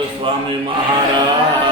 સ્વામી મહારાજની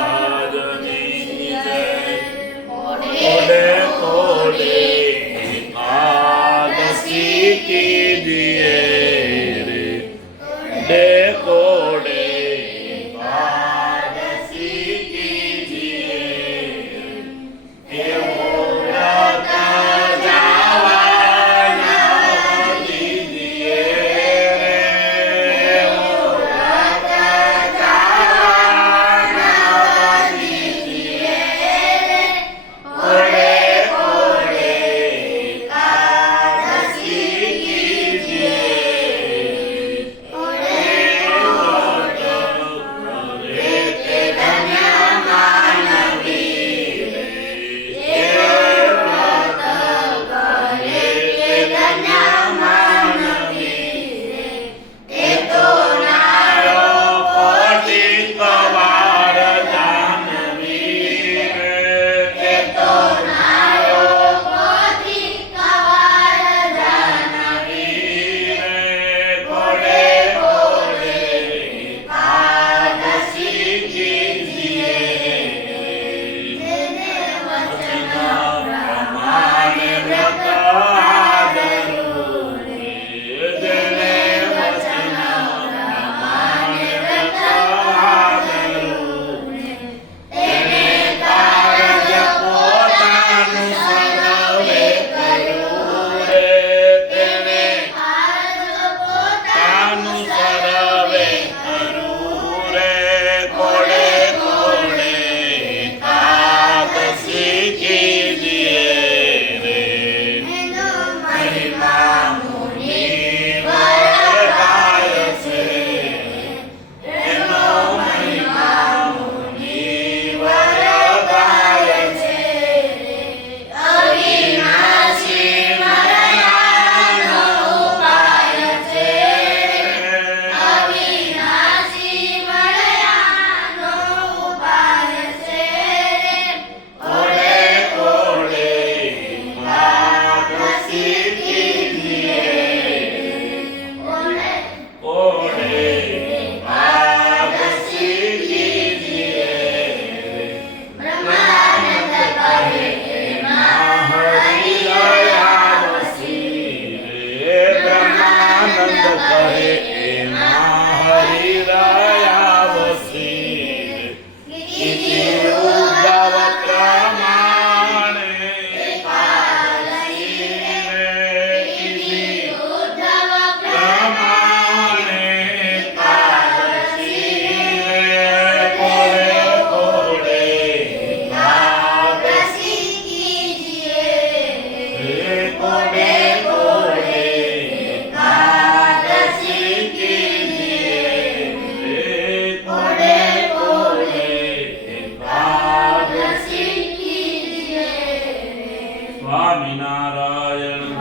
સ્વામિનારાયણ